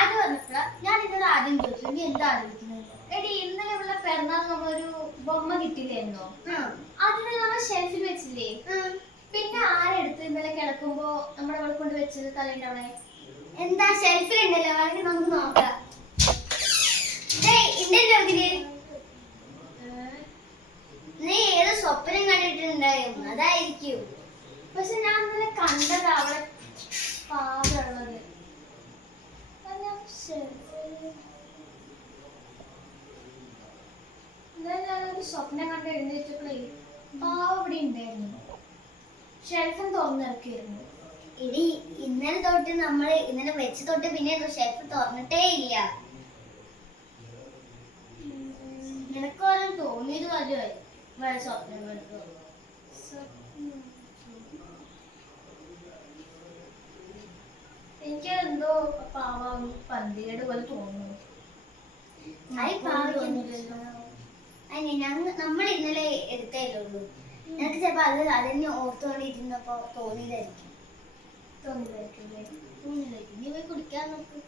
അത് പറഞ്ഞപ്പോഴാ ഞാൻ ഇന്നലെ ആദ്യം ചോദിച്ചു നീ എന്താ ആലോചിക്കുന്നത്. എടി ഇന്നലെ ഉള്ള പിറന്നാൾ നമ്മളൊരു ബൊമ്മ കിട്ടില്ലായിരുന്നോ? അതിനെ നമ്മൾ ഷെൽഫിൽ വെച്ചില്ലേ? പിന്നെ ആരെടുത്ത് ഇന്നലെ കിടക്കുമ്പോ നമ്മുടെ അവിടെ കൊണ്ട് വെച്ചത് തലേന്റെ അവിടെ? എന്താ ഷെൽഫിൽ ഉണ്ടല്ലോ, വേണമെങ്കിൽ നമുക്ക് നോക്കാം. നീ ഏത് സ്വപ്നം കണ്ടിട്ടുണ്ടായിരുന്നു അതായിരിക്കും. പക്ഷെ ഞാൻ ഇന്നലെ കണ്ടതാ അവിടെ പാടുള്ളത്. ഞാനൊരു സ്വപ്നം കണ്ട് എഴുന്നേറ്റപ്പോഴേ പാവ ഇവിടെ ഉണ്ടായിരുന്നു. ഷെൽഫും തുറന്നിറക്കിയിരുന്നു. ഇനി ഇന്നലെ തൊട്ട് ഇന്നലെ വെച്ച് തൊട്ട് പിന്നെ ഷെൽഫ് തുറന്നിട്ടേ ഇല്ല. നിനക്കോരോ തോന്നിയത് കാര്യമായി വേറെ സ്വപ്നം കണ്ടു. എനിക്ക് എന്തോ പാവം പന്തികേട് പോലെ തോന്നുന്നു. നമ്മൾ ഇന്നലെ എടുത്തേലേ ഉള്ളൂ. നിനക്ക് ചിലപ്പോ അതിനെ ഓർത്തുകൊണ്ടിരുന്നപ്പോ തോന്നിയതായിരിക്കും. നീ പോയി കുടിക്കാൻ നോക്ക്.